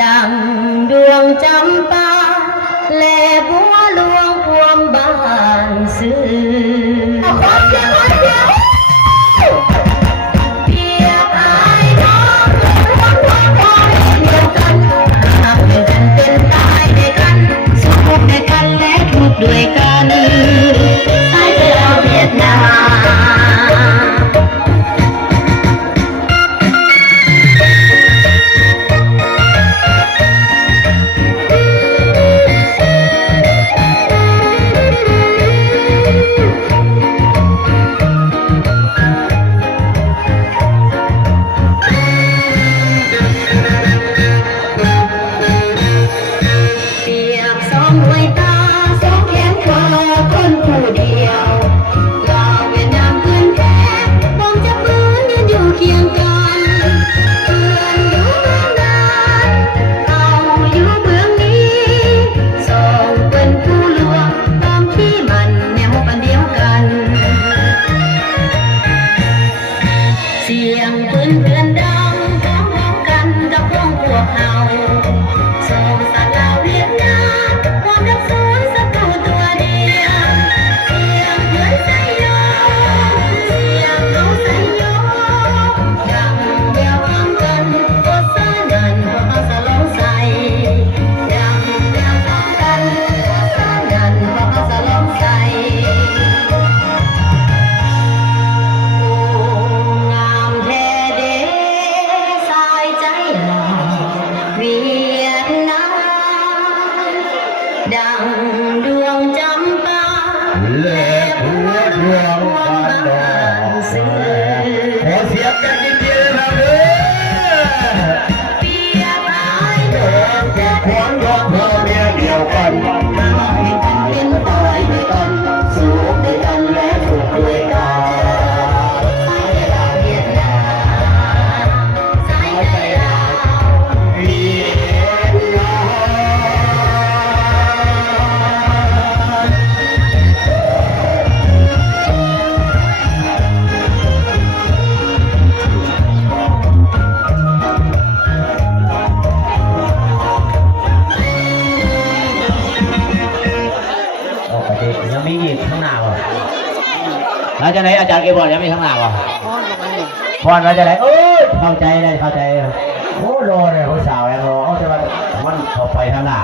ดังดวงจำปาแลบัวหลวงพวมบ้านซื้อเพียบอายน้องเดียวกันหากเดินเป็นตายด้วยกันสุขด้วยกันและทุกข์ด้วยกันสายเรือเวียดนามดังดวงจำปาและบัวหลวงบ้านดอนซื้อขอเสียงกันนิดเดียวครับเปียบอายเดินแต่ขวางรถพ่อเมียเดียวกันเป็นตายด้วยกันสู้ด้วยกันและถูกด้วยกันสายดาวเวียดนามสายดาวเวียดนามยังมีอีกข้างหน้าว่ะแล้วจะไหนอาจารย์เกบอกยังมีข้างหน้าว่ะพรเราจะไหนโอ้ยเข้าใจเลยโอ้รอเลยผู้สาวแอบรอเอาจะมันเข้าไปข้างหน้า